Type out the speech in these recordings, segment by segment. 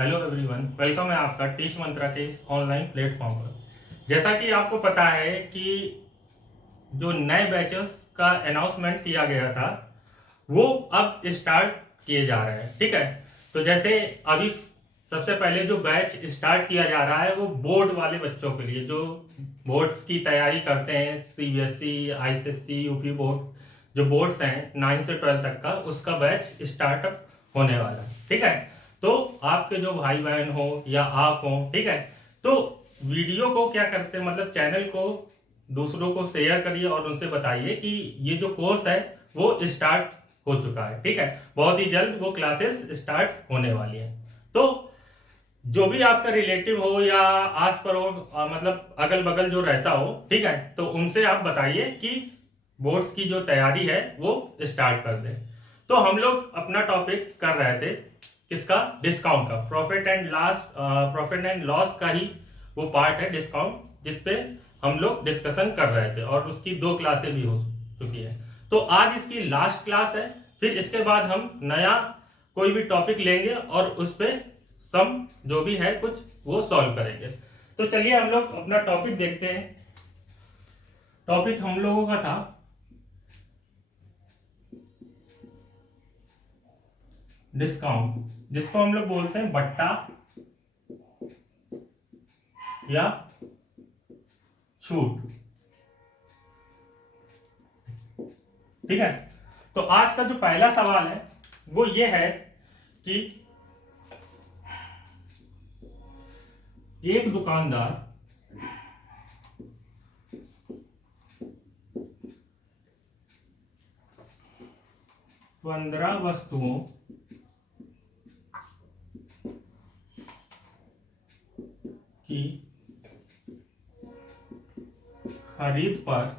Hello everyone, welcome है आपका teach मंत्रा के इस ऑनलाइन प्लेटफॉर्म पर। जैसा कि आपको पता है कि जो नए बैचेस का अनाउंसमेंट किया गया था वो अब स्टार्ट किए जा रहे हैं। ठीक है, तो जैसे अभी सबसे पहले जो बैच स्टार्ट किया जा रहा है वो बोर्ड वाले बच्चों के लिए, जो बोर्ड्स की तैयारी करते हैं, सीबीएसई, आईसीएसई, यूपी बोर्ड, जो बोर्ड्स हैं 9 से 12 तक का, उसका बैच स्टार्टअप होने वाला है। ठीक है, तो आपके जो भाई बहन हो या आप हो, ठीक है, तो वीडियो को क्या करते हैं, मतलब चैनल को दूसरों को शेयर करिए और उनसे बताइए कि ये जो कोर्स है वो स्टार्ट हो चुका है। ठीक है, बहुत ही जल्द वो क्लासेस स्टार्ट होने वाली है। तो जो भी आपका रिलेटिव हो या आस पड़ोस मतलब अगल बगल जो रहता हो, ठीक है, तो उनसे आप बताइए कि बोर्ड्स की जो तैयारी है वो स्टार्ट कर दें। तो हम लोग अपना टॉपिक कर रहे थे किसका, डिस्काउंट का, प्रॉफिट एंड लॉस का ही वो पार्ट है डिस्काउंट, जिसपे हम लोग डिस्कशन कर रहे थे और उसकी 2 क्लासें भी हो चुकी है। तो आज इसकी लास्ट क्लास है, फिर इसके बाद हम नया कोई भी टॉपिक लेंगे और उस पे सम जो भी है कुछ वो सॉल्व करेंगे। तो चलिए हम लोग अपना टॉपिक देखते हैं। टॉपिक हम लोगों का था डिस्काउंट, जिसको हम लोग बोलते हैं बट्टा या छूट। ठीक है, तो आज का जो पहला सवाल है वो ये है कि एक दुकानदार पंद्रह वस्तुओं की खरीद पर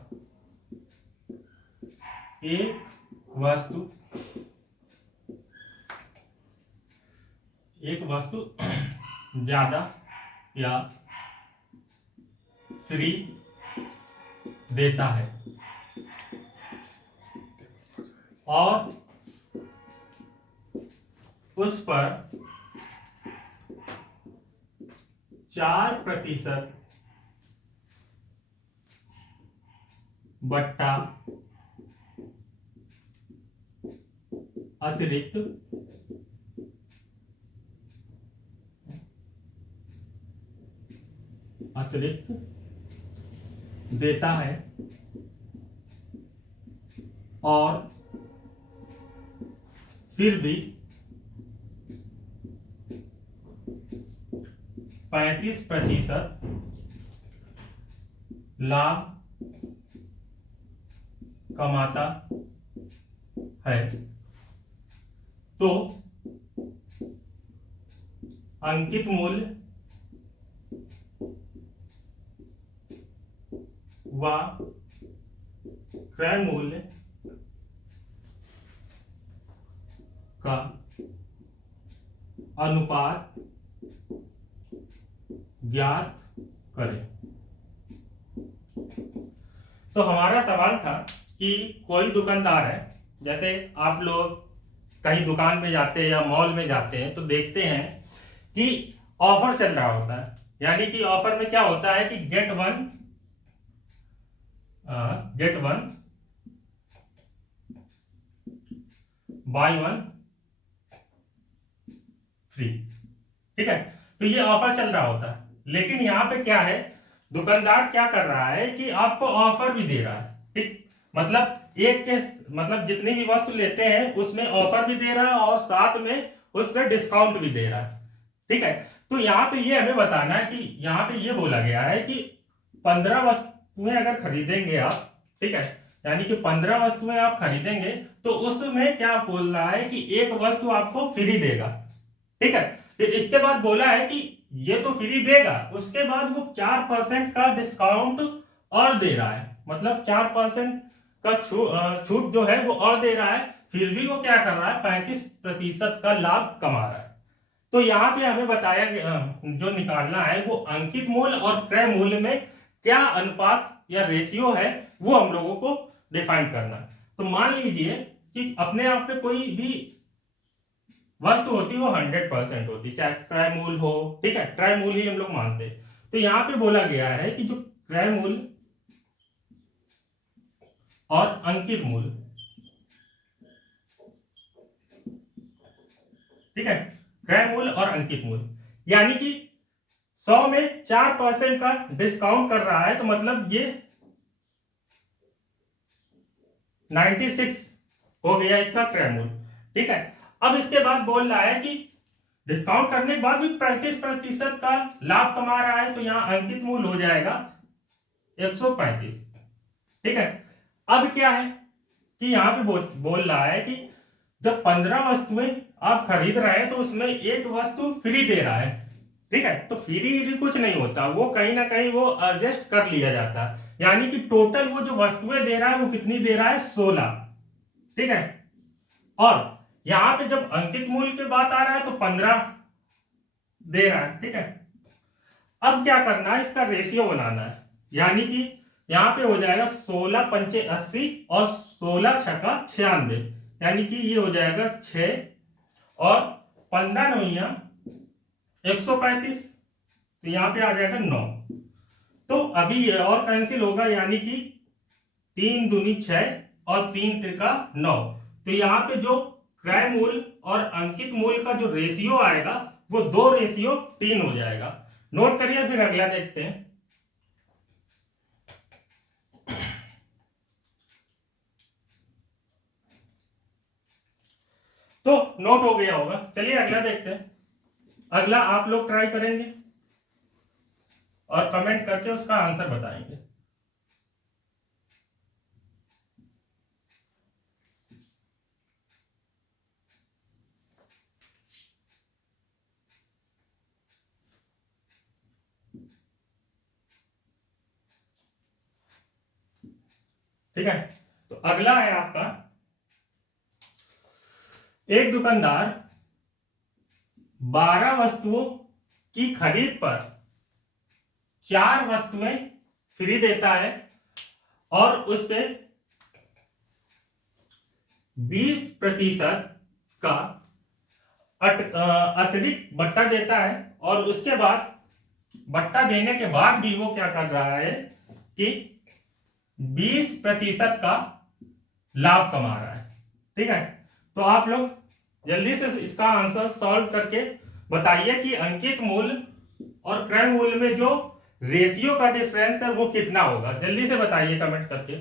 एक वस्तु ज्यादा या फ्री देता है और उस पर 4% बट्टा अतिरिक्त देता है और फिर भी 35% लाभ कमाता है, तो अंकित मूल्य व क्रय मूल्य का अनुपात ज्ञात करें। तो हमारा सवाल था कि कोई दुकानदार है, जैसे आप लोग कहीं दुकान में जाते हैं या मॉल में जाते हैं तो देखते हैं कि ऑफर चल रहा होता है। यानी कि ऑफर में क्या होता है कि get one by one free. ठीक है, तो ये ऑफर चल रहा होता है, लेकिन यहां पे क्या है, दुकानदार क्या कर रहा है कि आपको ऑफर भी दे रहा है। ठीक, मतलब एक के मतलब जितनी भी वस्तु लेते हैं उसमें ऑफर भी दे रहा है और साथ में उस पर डिस्काउंट भी दे रहा है। ठीक है, तो यहाँ पे ये हमें बताना है कि यहाँ पे ये बोला गया है कि 15 वस्तुएं अगर खरीदेंगे आप, ठीक है, यानी कि 15 वस्तुएं आप खरीदेंगे तो उसमें क्या बोल रहा है कि एक वस्तु आपको फ्री देगा। ठीक है, फिर इसके बाद बोला है कि ये तो फ्री देगा, उसके बाद वो 4% का डिस्काउंट और दे रहा है, मतलब 4% का छूट जो है वो और दे रहा है, फिर भी वो क्या कर रहा है, 35% का लाभ कमा रहा है। तो यहाँ पे हमें बताया गया, जो निकालना है वो अंकित मूल्य और क्रय मूल्य में क्या अनुपात या रेशियो है वो हम लोगों को डिफाइन करना है। तो मान लीजिए कि अपने आप पे कोई भी वस्तु होती है वो 100% होती है, चाहे क्रय मूल्य हो, ठीक है, क्रय मूल्य ही हम लोग मानते हैं। तो यहाँ पे बोला गया है कि जो क्रय मूल्य और अंकित मूल्य, ठीक है, क्रय मूल्य और अंकित मूल्य, यानी कि 100 में 4% का डिस्काउंट कर रहा है, तो मतलब ये 96 हो गया इसका क्रय मूल्य, ठीक है। अब इसके बाद बोल रहा है कि डिस्काउंट करने के बाद भी 35% का लाभ कमा रहा है, तो यहां अंकित मूल्य हो जाएगा 135, ठीक है। अब क्या है कि यहां पे बोल रहा है कि जब 15 वस्तुएं आप खरीद रहे हैं तो उसमें एक वस्तु फ्री दे रहा है, ठीक है। तो फ्री कुछ नहीं होता, वो कहीं ना कहीं वो एडजस्ट कर लिया जाता है, यानी कि टोटल वो जो वस्तुएं दे रहा है वो कितनी दे रहा है, 16, ठीक है। और यहां पे जब अंकित मूल्य की बात आ रहा है तो 15 दे रहा है, ठीक है। अब क्या करना है, इसका रेशियो बनाना है, यानी कि यहां पे हो जाएगा 16 पंचे 80 और 16 छक्का 96, यानी कि ये हो जाएगा 6 और 15 नौया 135, तो यहां पे आ जाएगा 9। तो अभी ये और कैंसिल होगा, यानी कि 3 दूनी 6 और 3 त्रिका 9, तो यहां पे जो क्रय मूल्य और अंकित मूल्य का जो रेशियो आएगा वो 2:3 हो जाएगा। नोट करिए, फिर अगला देखते हैं। तो नोट हो गया होगा, चलिए अगला देखते हैं। अगला आप लोग ट्राई करेंगे और कमेंट करके उसका आंसर बताएंगे। ठीक है, तो अगला है आपका, एक दुकानदार 12 वस्तुओं की खरीद पर 4 वस्तुएं फ्री देता है और उस पे 20% का अतिरिक्त बट्टा देता है, और उसके बाद बट्टा देने के बाद भी वो क्या कर रहा है कि 20% का लाभ कमा रहा है, ठीक है। तो आप लोग जल्दी से इसका आंसर सॉल्व करके बताइए कि अंकित मूल्य और क्रय मूल्य में जो रेशियो का डिफरेंस है वो कितना होगा, जल्दी से बताइए कमेंट करके।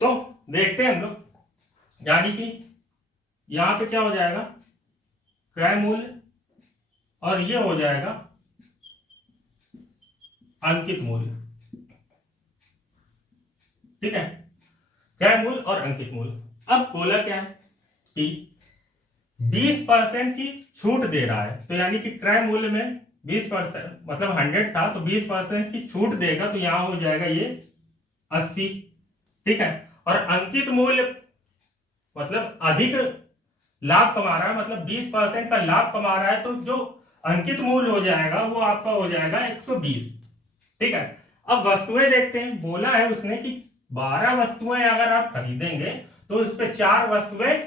तो देखते हैं हम लोग, यानी कि यहां पे क्या हो जाएगा, क्रय मूल्य और ये हो जाएगा अंकित मूल्य, ठीक है, क्रय मूल्य और अंकित मूल्य। अब बोला क्या है कि 20% की छूट दे रहा है, तो यानी कि क्रय मूल्य में 20%, मतलब 100 था तो 20% की छूट देगा, तो यहां हो जाएगा ये 80, ठीक है। और अंकित मूल्य मतलब अधिक लाभ कमा रहा है, मतलब 20% का लाभ कमा रहा है, तो जो अंकित मूल्य हो जाएगा वो आपका हो जाएगा 120, ठीक है। अब वस्तुएं देखते हैं, बोला है उसने कि 12 वस्तुएं अगर आप खरीदेंगे तो उस पर 4 वस्तुएं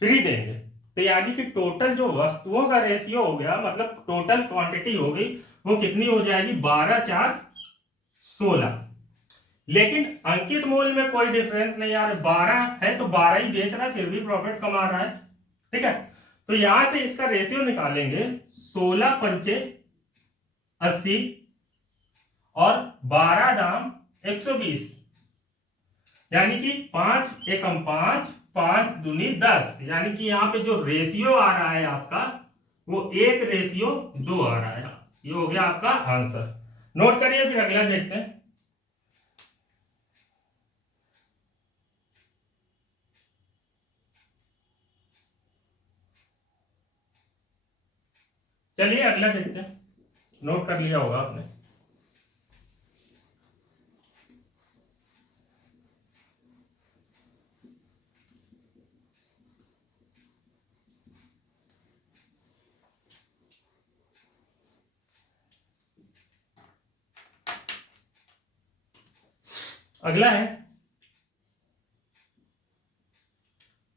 फ्री देंगे, तो यानी कि टोटल जो वस्तुओं का रेशियो हो गया, मतलब टोटल क्वांटिटी हो गई, वो कितनी हो जाएगी, 12 4 16। लेकिन अंकित मूल्य में कोई डिफरेंस नहीं आ रहा, 12 है तो 12 ही बेच रहा है, फिर भी प्रॉफिट कमा रहा है, ठीक है। तो यहां से इसका रेशियो निकालेंगे, 16 पंचे 80 और 12 दाम 120, यानी कि 5 एकम 5 5 दूनी 10, यानी कि यहां पे जो रेशियो आ रहा है आपका वो 1:2 आ रहा है। ये हो गया आपका आंसर, नोट करिए, फिर अगला देखते हैं। चलिए अगला देखते हैं, नोट कर लिया होगा आपने। अगला है,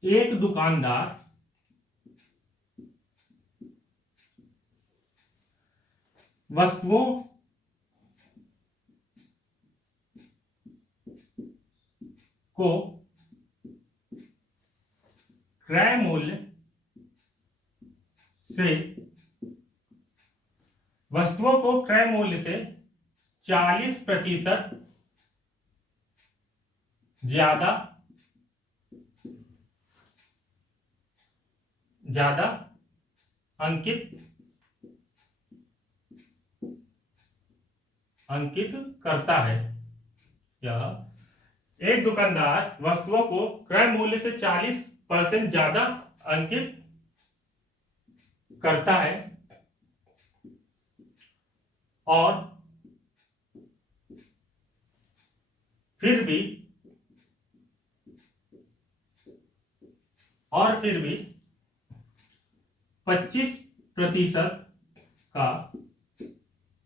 एक दुकानदार वस्तुओं को क्रय मूल्य से वस्तुओं को क्रय मूल्य से 40% ज्यादा अंकित करता है, या एक दुकानदार वस्तुओं को क्रय मूल्य से 40% ज्यादा अंकित करता है और फिर भी 25% का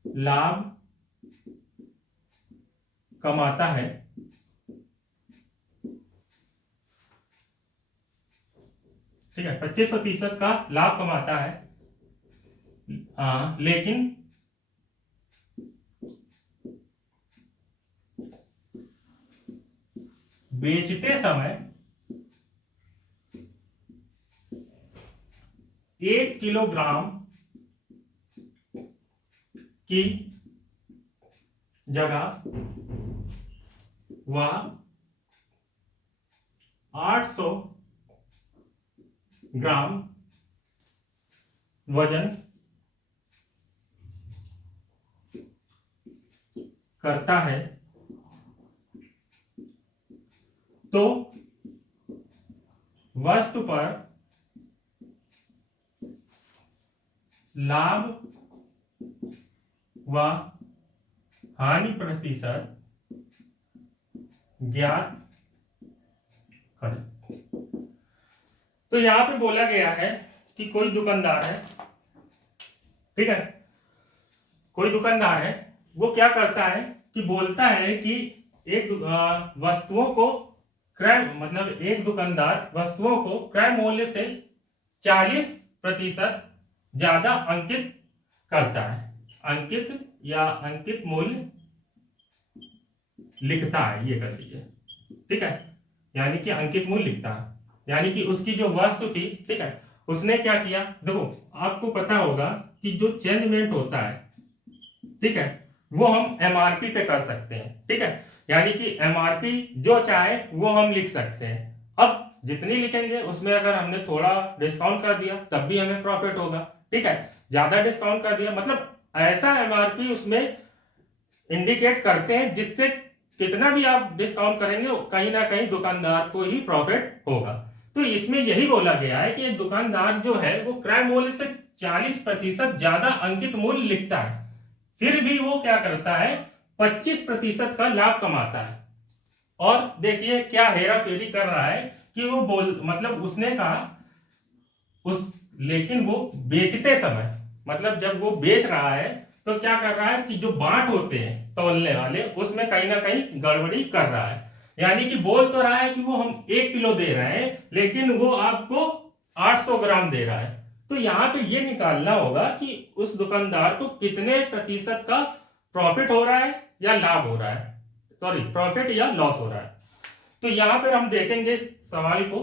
लाभ कमाता है, ठीक है, 25% का लाभ कमाता है, लेकिन बेचते समय 1 किलोग्राम की जगह वह 800 ग्राम वजन करता है, तो वस्तु पर लाभ व हानि प्रतिशत ज्ञात करें। तो यहां पे बोला गया है कि कोई दुकानदार है, ठीक है, कोई दुकानदार है, वो क्या करता है कि बोलता है कि एक वस्तुओं को क्रय, मतलब एक दुकानदार वस्तुओं को क्रय मूल्य से 40% ज्यादा अंकित करता है, अंकित या अंकित मूल्य लिखता है, ये कर लीजिए, ठीक है, यानी कि अंकित मूल्य लिखता है, यानी कि उसकी जो वस्तु थी, ठीक है, उसने क्या किया, देखो आपको पता होगा कि जो चेंजमेंट होता है, ठीक है, वो हम एमआरपी पे कर सकते हैं, ठीक है, यानी कि एमआरपी जो चाहे वो हम लिख सकते हैं। अब जितनी लिखेंगे उसमें अगर हमने थोड़ा डिस्काउंट कर दिया तब भी हमें प्रॉफिट होगा, ठीक है, ज्यादा डिस्काउंट कर दिया, मतलब ऐसा एमआरपी उसमें इंडिकेट करते हैं जिससे कितना भी आप डिस्काउंट करेंगे कहीं ना कहीं दुकानदार को ही प्रॉफिट होगा। तो इसमें यही बोला गया है कि एक दुकानदार जो है वो क्रय मूल्य से 40% ज्यादा अंकित मूल्य लिखता है, फिर भी वो क्या करता है, 25% का लाभ कमाता है। और देखिए क्या हेरा फेरी कर रहा है कि वो मतलब उसने कहा लेकिन वो बेचते समय, मतलब जब वो बेच रहा है तो क्या कर रहा है कि जो बाट होते हैं तौलने वाले, उसमें कहीं ना कहीं गड़बड़ी कर रहा है, यानी कि बोल तो रहा है कि वो हम 1 किलो दे रहे हैं लेकिन वो आपको 800 ग्राम दे रहा है। तो यहाँ पे ये निकालना होगा कि उस दुकानदार को कितने प्रतिशत का प्रॉफिट हो रहा है या लाभ हो रहा है, सॉरी प्रॉफिट या लॉस हो रहा है। तो यहां पर हम देखेंगे इस सवाल को,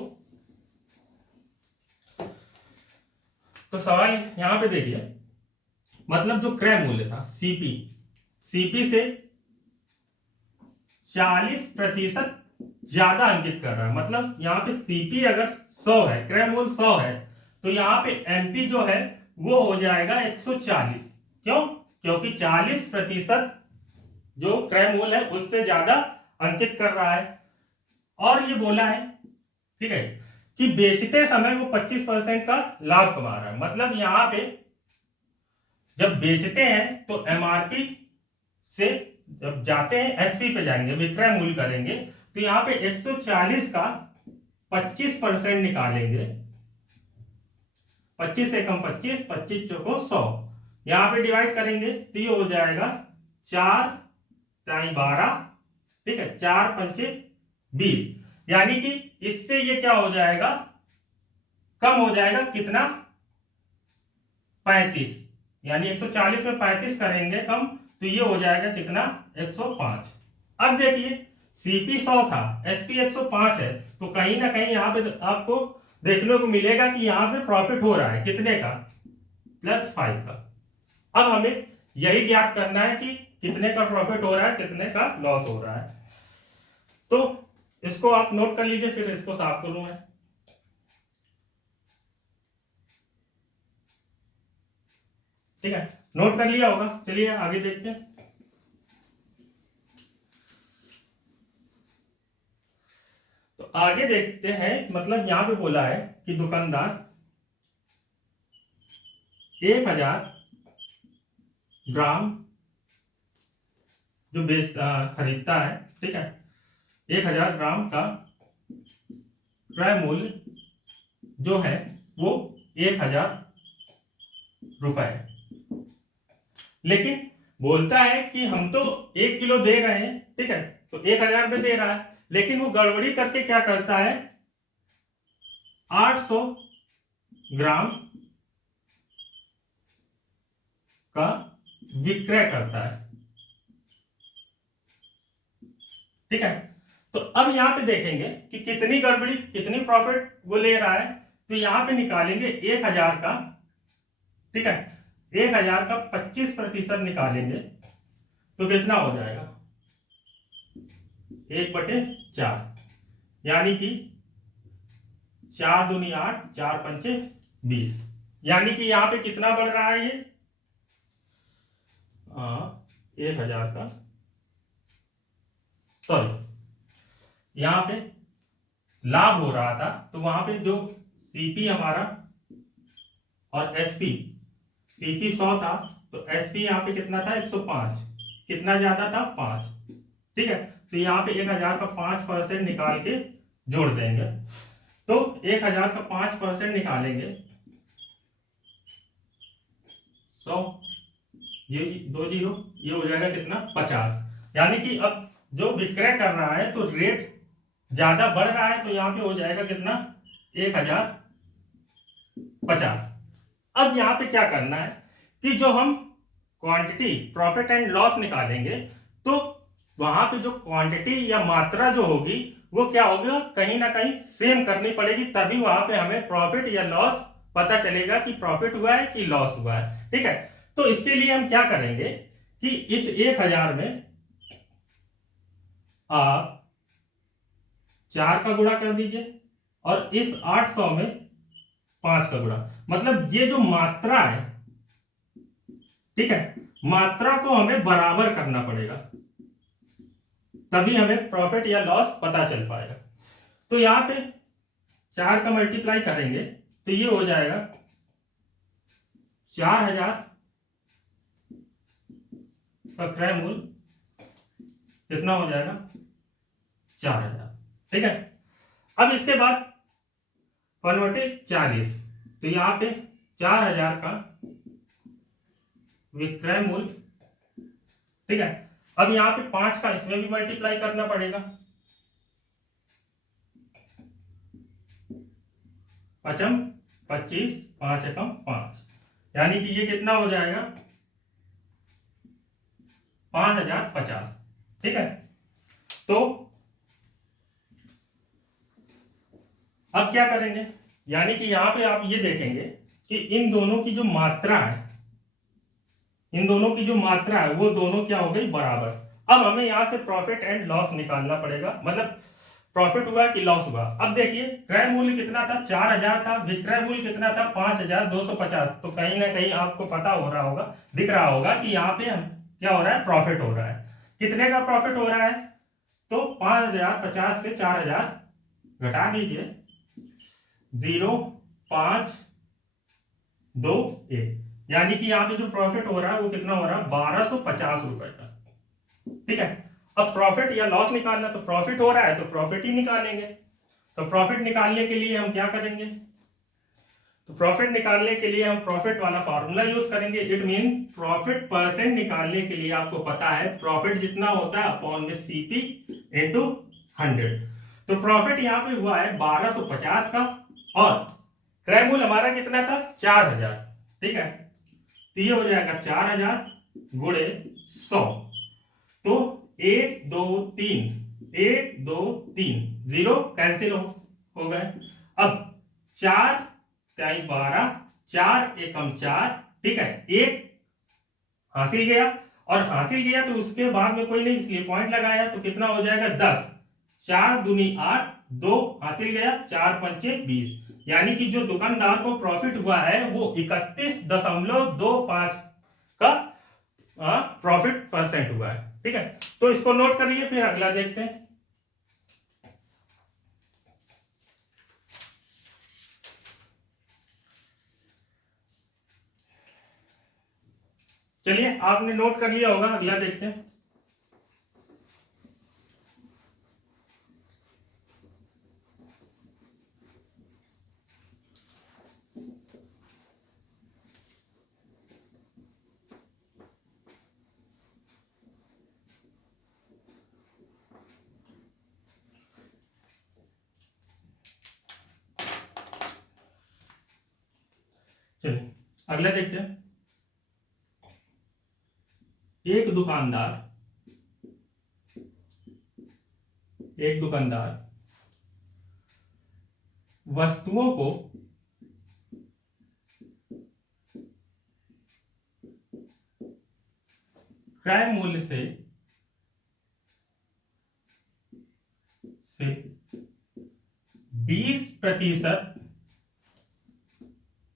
तो सवाल यहां पे देखिए, मतलब जो क्रय मूल्य था सीपी से 40% ज्यादा अंकित कर रहा है, मतलब यहाँ पे सीपी अगर 100 है, क्रय मूल्य 100 है, तो यहाँ पे एमपी जो है वो हो जाएगा 140। क्यों? क्योंकि 40% जो क्रय मूल्य है उससे ज्यादा अंकित कर रहा है। और ये बोला है, ठीक है, कि बेचते समय वो 25% का लाभ कमा रहा है, मतलब यहां पे जब बेचते हैं तो एमआरपी से जब जाते हैं एसपी पे जाएंगे, विक्रय मूल्य करेंगे, तो यहाँ पे 140 का 25% निकालेंगे, 25 से कम 25, 25 चौको 100, यहां पे डिवाइड करेंगे तो ये हो जाएगा 4 × 12 ठीक है, 4 पंचे 20, यानी कि इससे ये क्या हो जाएगा, कम हो जाएगा कितना, 35, यानी 140 में 35 करेंगे कम तो ये हो जाएगा कितना, 105। अब देखिए सीपी 100 था, एसपी 105 है, तो कहीं ना कहीं यहां पे आपको देखने को मिलेगा कि यहां पे प्रॉफिट हो रहा है कितने का, +5 का। अब हमें यही ज्ञात करना है कि कितने का प्रॉफिट हो रहा है, कितने का लॉस हो रहा है। तो इसको आप नोट कर लीजिए, फिर इसको साफ करूं मैं। ठीक है, नोट कर लिया होगा, चलिए आगे देखते हैं। तो आगे देखते हैं, मतलब यहां पे बोला है कि दुकानदार 1000 ग्राम जो खरीदता है, ठीक है, 1000 ग्राम का क्रय मूल्य जो है वो 1000 रुपए है। लेकिन बोलता है कि हम तो 1 किलो दे रहे हैं, ठीक है, तो 1000 में दे रहा है, लेकिन वो गड़बड़ी करके क्या करता है, 800 ग्राम का विक्रय करता है। ठीक है, तो अब यहां पे देखेंगे कि कितनी गड़बड़ी, कितनी प्रॉफिट वो ले रहा है। तो यहां पे निकालेंगे 1000 का, ठीक है, 1000 का 25% निकालेंगे तो कितना हो जाएगा, 1/4, यानी कि 4 दूनी 8, 4 पंचे 20, यानी कि यहां पे कितना बढ़ रहा है ये, 1000 का, सॉरी यहां पे लाभ हो रहा था, तो वहां पे जो सीपी हमारा और एसपी, सीपी 100 था तो एसपी यहां पे कितना था, 105, कितना ज्यादा था, 5। ठीक है, तो यहां पे 1000 का 5% निकाल के जोड़ देंगे, तो 1000 का 5% निकालेंगे 100, ये 2 जीरो, ये हो जाएगा कितना, 50। यानी कि अब जो विक्रय कर रहा है तो रेट ज्यादा बढ़ रहा है, तो यहां पे हो जाएगा कितना, 1050। अब यहां पे क्या करना है कि जो हम क्वांटिटी प्रॉफिट एंड लॉस निकालेंगे, तो वहां पे जो क्वांटिटी या मात्रा जो होगी वो क्या होगी, कहीं ना कहीं सेम करनी पड़ेगी, तभी वहां पे हमें प्रॉफिट या लॉस पता चलेगा कि प्रॉफिट हुआ है कि लॉस हुआ है। ठीक है, तो इसके लिए हम क्या करेंगे कि इस 1000 में आप 4 का गुणा कर दीजिए और इस 800 में 5 का गुणा, मतलब ये जो मात्रा है, ठीक है, मात्रा को हमें बराबर करना पड़ेगा, तभी हमें प्रॉफिट या लॉस पता चल पाएगा। तो यहां पे 4 का मल्टीप्लाई करेंगे तो ये हो जाएगा 4000 का क्रय मूल्य कितना हो जाएगा, 4000। ठीक है, अब इसके बाद 1/40, तो यहां पे 4000 का विक्रय मूल्य, ठीक है, अब यहां पे 5 का इसमें भी मल्टीप्लाई करना पड़ेगा, 5 25, 5 एकम 5, यानी कि ये कितना हो जाएगा, 5050। ठीक है, तो अब क्या करेंगे, यानी कि यहां पे आप ये देखेंगे कि इन दोनों की जो मात्रा है, इन दोनों की जो मात्रा है वो दोनों क्या हो गई, बराबर। अब हमें यहां से प्रॉफिट एंड लॉस निकालना पड़ेगा, मतलब प्रॉफिट हुआ कि लॉस हुआ। अब देखिए क्रय मूल्य कितना था, 4000 था, विक्रय मूल्य कितना था, 5250। तो कहीं ना कहीं आपको पता हो रहा होगा, दिख रहा होगा कि यहाँ पे हम क्या हो रहा है, प्रॉफिट हो रहा है। कितने का प्रॉफिट हो रहा है, तो 5050 से 4000 घटा दीजिए, 0521, यानी कि यहाँ पे जो प्रॉफिट हो रहा है वो कितना हो रहा है, 1250 रुपए का। ठीक है, अब प्रॉफिट या लॉस निकालना, तो प्रॉफिट हो रहा है तो प्रॉफिट ही निकालेंगे। तो प्रॉफिट निकालने के लिए हम क्या करेंगे, तो प्रॉफिट निकालने के लिए हम प्रॉफिट वाला फॉर्मूला यूज करेंगे। इट मीन प्रॉफिट परसेंट निकालने के लिए आपको पता है प्रॉफिट जितना होता है अपॉन में सीपी, इंटू 100। तो प्रॉफिट यहाँ पे हुआ है 1250 का, और क्रय मूल्य हमारा कितना था 4000। ठीक है, तो ये हो जाएगा 4000 गुणे 100। तो 1 2 3, 1 2 3, 0 कैंसिल हो गए। अब 4 3 12, 4 एकम 4। ठीक है, एक हासिल गया, और हासिल गया तो उसके बाद में कोई नहीं, इसलिए पॉइंट लगाया, तो कितना हो जाएगा 10। 4 दूनी 8, 2 हासिल गया, 4 पंचे 20। यानी कि जो दुकानदार को प्रॉफिट हुआ है वो 31.25 का प्रॉफिट परसेंट हुआ है। ठीक है, तो इसको नोट कर लीजिए, फिर अगला देखते हैं। चलिए, आपने नोट कर लिया होगा, अगला देखते हैं। चलिए अगला देखते हैं। एक दुकानदार वस्तुओं को क्रय मूल्य से 20%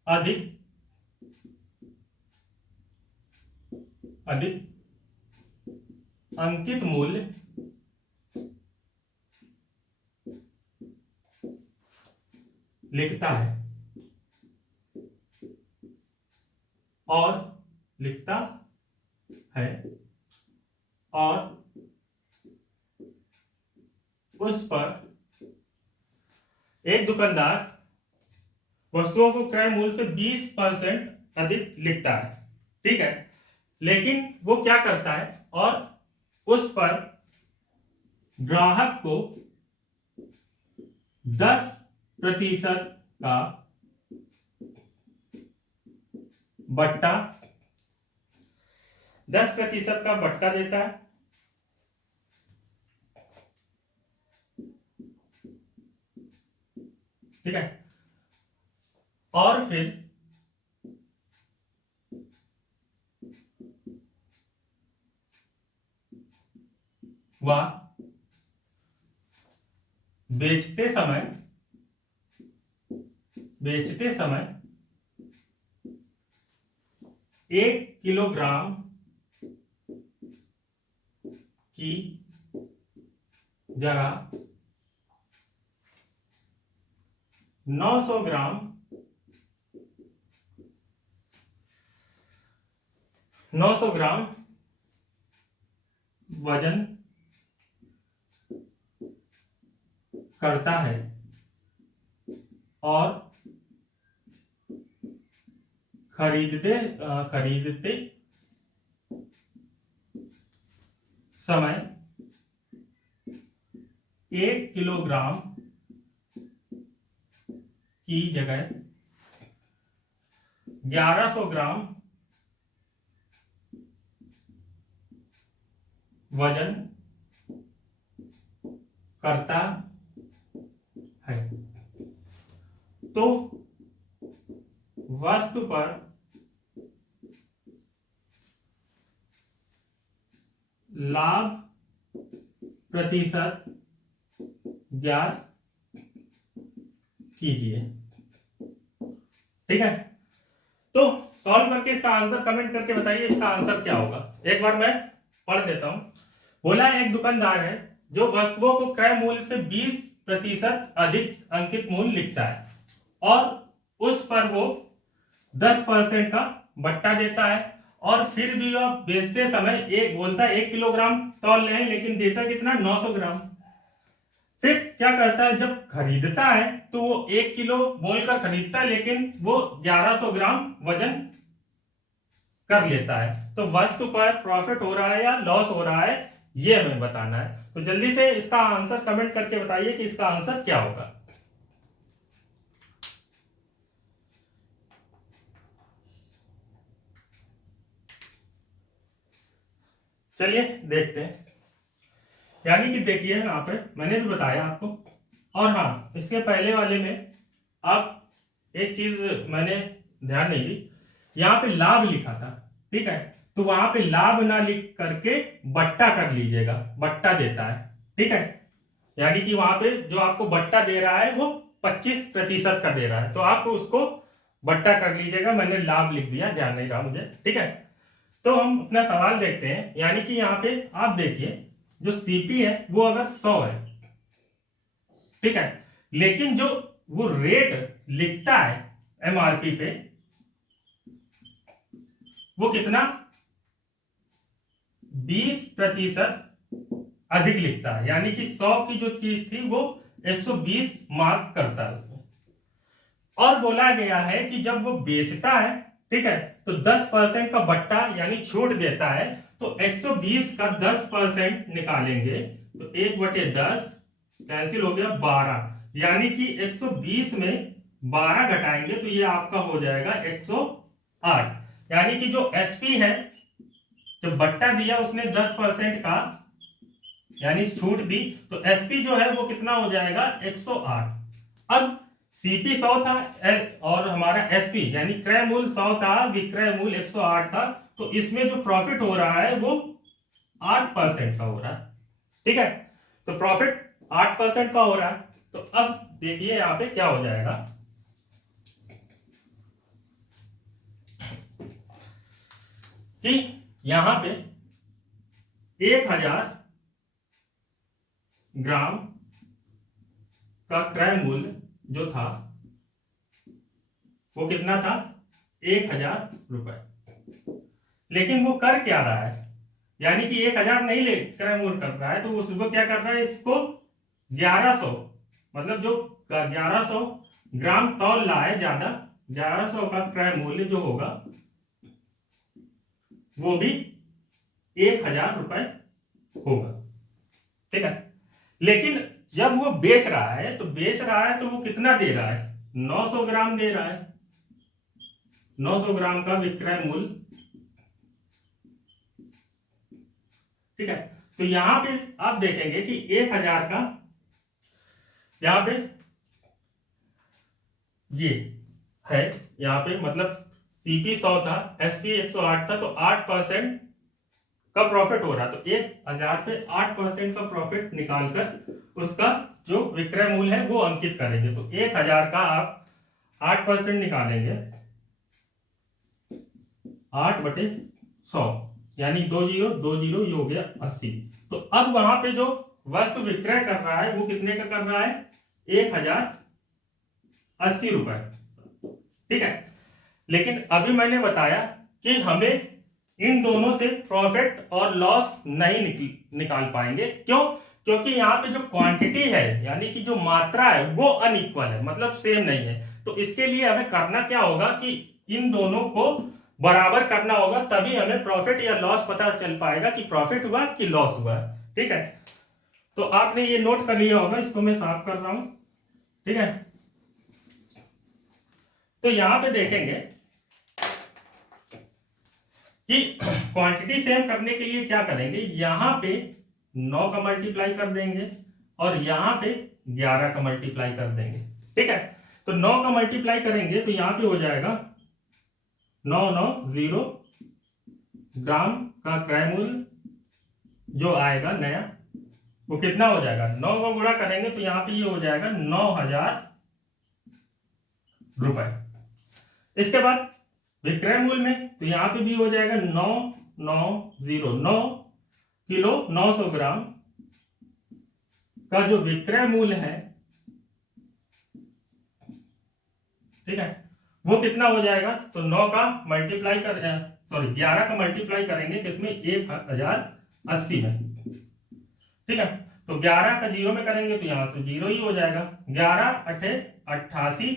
अधिक अंकित मूल्य लिखता है, और उस पर एक दुकानदार वस्तुओं को क्रय मूल्य से 20% अधिक लिखता है। ठीक है, लेकिन वो क्या करता है, और उस पर ग्राहक को 10% का बट्टा 10% का बट्टा देता है। ठीक है, और फिर वह बेचते समय 1 किलोग्राम की जगह 900 ग्राम वजन करता है, और खरीदते समय 1 किलोग्राम की जगह 1100 ग्राम वजन करता है। तो वस्तु पर लाभ प्रतिशत ज्ञात कीजिए। ठीक है, तो सॉल्व करके इसका आंसर कमेंट करके बताइए, इसका आंसर क्या होगा। एक बार मैं पढ़ देता हूं। बोला एक दुकानदार है जो वस्तुओं को क्रय मूल्य से 20% अधिक अंकित मूल्य लिखता है, और उस पर वो 10% का बट्टा देता है, और फिर भी वह बेचते समय एक बोलता है 1 किलोग्राम तौल लें, लेकिन देता कितना 900 ग्राम। फिर क्या करता है, जब खरीदता है तो वो 1 किलो बोलकर खरीदता है, लेकिन वो 1100 ग्राम वजन कर लेता है। तो वस्तु पर प्रॉफिट हो रहा है या लॉस हो रहा है, ये हमें बताना है। तो जल्दी से इसका आंसर कमेंट करके बताइए कि इसका आंसर क्या होगा। चलिए देखते हैं। यानी कि देखिए यहाँ पे मैंने भी बताया आपको, और हाँ इसके पहले वाले में आप एक चीज मैंने ध्यान नहीं दी, यहाँ पे लाभ लिखा था, ठीक है, तो वहां पे लाभ ना लिख करके बट्टा कर लीजिएगा, बट्टा देता है, ठीक है, यानी कि वहां पे जो आपको बट्टा दे रहा है वो 25% का दे रहा है, तो आप उसको बट्टा कर लीजिएगा। मैंने लाभ लिख दिया, ध्यान नहीं रहा मुझे, ठीक है। तो हम अपना सवाल देखते हैं। यानी कि यहाँ पे आप देखिए जो सीपी है वो अगर 100 है, ठीक है, लेकिन जो वो रेट लिखता है एमआरपी पे वो कितना 20% अधिक लिखता है, यानी कि 100 की जो चीज थी वो 120 मार्क करता है उसमें। और बोला गया है कि जब वो बेचता है, ठीक है, तो 10% का बट्टा यानी छूट देता है, तो 120 का 10% निकालेंगे तो 1/10 कैंसिल हो गया 12, यानी कि 120 में 12 घटाएंगे तो ये आपका हो जाएगा 108। यानी कि जो एसपी है, जो बट्टा दिया उसने 10% का यानी छूट दी, तो एसपी जो है वो कितना हो जाएगा 108। अब सीपी 100 था और हमारा एसपी यानी क्रय मूल्य 100 था, विक्रय मूल्य 108 था, तो इसमें जो प्रॉफिट हो रहा है वो 8% का हो रहा है, ठीक है, तो प्रॉफिट 8% का हो रहा है। तो अब देखिए यहां पे क्या हो जाएगा कि यहां पे 1000 ग्राम का क्रय मूल्य जो था वो कितना था 1000 रुपए, लेकिन वो कर क्या रहा है, यानी कि 1000 नहीं ले क्रय मूल्य कर रहा है, तो उसको क्या कर रहा है, इसको 1100 मतलब जो 1100 ग्राम तौल ला है ज्यादा, 1100 का क्रय मूल्य जो होगा वो भी 1000 रुपए होगा, ठीक है। लेकिन जब वो बेच रहा है तो वो कितना दे रहा है, 900 ग्राम दे रहा है, 900 ग्राम का विक्रय मूल्य, ठीक है। तो यहां पे आप देखेंगे कि 1000 का यहां पे ये है, यहां पे मतलब सीपी 100 था, एसपी 108 था, तो 8% का प्रॉफिट हो रहा है, तो 1000 पे 8% का प्रॉफिट निकालकर उसका जो विक्रय मूल्य है वो अंकित करेंगे। तो 1000 का आप 8% निकालेंगे, 8/100 यानी 20 ये हो गया 80। तो अब वहां पे जो वस्तु विक्रय कर रहा है वो कितने का कर रहा है, 1080 रुपए, ठीक है। लेकिन अभी मैंने बताया कि हमें इन दोनों से प्रॉफिट और लॉस नहीं निकाल पाएंगे, क्यों, क्योंकि यहाँ पे जो क्वांटिटी है यानी कि जो मात्रा है वो अनइक्वल है, मतलब सेम नहीं है। तो इसके लिए हमें करना क्या होगा कि इन दोनों को बराबर करना होगा, तभी हमें प्रॉफिट या लॉस पता चल पाएगा कि प्रॉफिट हुआ कि लॉस हुआ, ठीक है। तो आपने ये नोट कर लिया होगा, इसको मैं साफ कर रहा हूं, ठीक है। तो यहां पे देखेंगे कि क्वांटिटी सेम करने के लिए क्या करेंगे, यहां पे 9 का मल्टीप्लाई कर देंगे और यहां पे 11 का मल्टीप्लाई कर देंगे, ठीक है। तो 9 का मल्टीप्लाई करेंगे तो यहां पे हो जाएगा 990 ग्राम का क्रय मूल्य जो आएगा नया वो कितना हो जाएगा, 9 को गुणा करेंगे तो यहां पे ये हो जाएगा 9000 रुपए। इसके बाद विक्रय मूल्य में तो यहां पे भी हो जाएगा 9 किलो 900 ग्राम का जो विक्रय मूल्य है, ठीक है, वो कितना हो जाएगा, तो 9 का मल्टीप्लाई कर 11 का मल्टीप्लाई करेंगे किसमें 1080 में, ठीक है। तो 11 का 0 में करेंगे तो यहां से 0 ही हो जाएगा, 11 अठे 88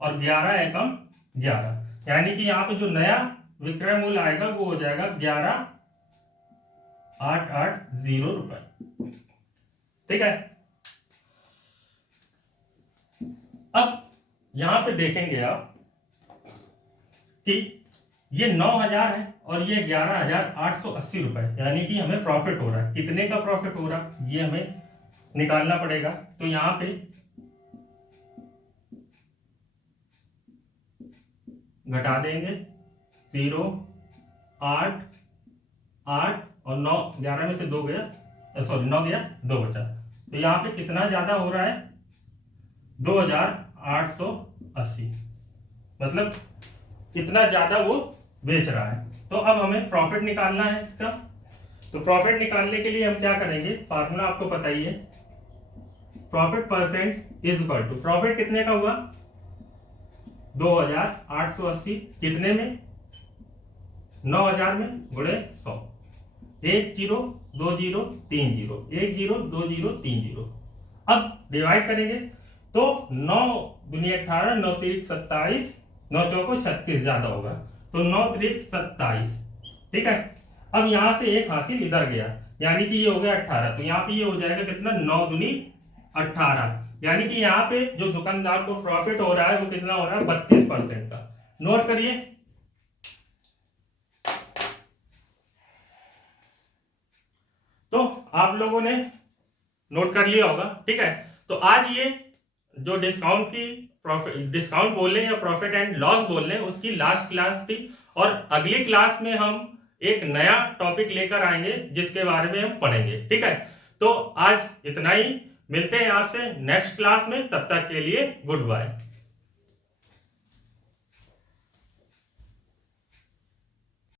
और 11 एकम 11, यानी कि यहाँ पे जो नया विक्रय मूल्य आएगा वो हो जाएगा 11 880 रुपए। ठीक है, अब यहां पे देखेंगे आप कि ये 9,000 है और ये 11,880 रुपए, यानी कि हमें प्रॉफिट हो रहा है। कितने का प्रॉफिट हो रहा है ये हमें निकालना पड़ेगा। तो यहां पे घटा देंगे 0, 8, 8 और 9, 11 में से 2 गया, सॉरी 9 गया, 2 बचा। तो यहाँ पे कितना ज्यादा हो रहा है, 2,880, मतलब कितना ज्यादा वो बेच रहा है। तो अब हमें प्रॉफिट निकालना है इसका। तो प्रॉफिट निकालने के लिए हम क्या करेंगे, फार्मूला आपको पता ही है, profit percent is equal to, profit कितने का हुआ 2,880, कितने में 9,000 में गुणे 100, 1 0 2 0 3 0, 1 0 2 0 3 0। अब डिवाइड करेंगे तो 9 दूनी 18, 9 3 27, 9 चौको 36 ज्यादा होगा, तो 9 3 27। ठीक है, अब यहां से एक हासिल इधर गया, यानी कि ये हो गया 18, तो यहाँ पे ये हो जाएगा कितना 9 दूनी 18, यानी कि यहाँ पे जो दुकानदार को प्रॉफिट हो रहा है वो कितना हो रहा है 32% का। नोट करिए, तो आप लोगों ने नोट कर लिया होगा। ठीक है, तो आज ये जो डिस्काउंट की प्रॉफिट, डिस्काउंट बोल लें या प्रॉफिट एंड लॉस बोल लें, उसकी लास्ट क्लास थी। और अगली क्लास में हम एक नया टॉपिक लेकर आएंगे जिसके बारे में हम पढ़ेंगे। ठीक है, तो आज इतना ही, मिलते हैं आपसे नेक्स्ट क्लास में, तब तक के लिए गुड बाय।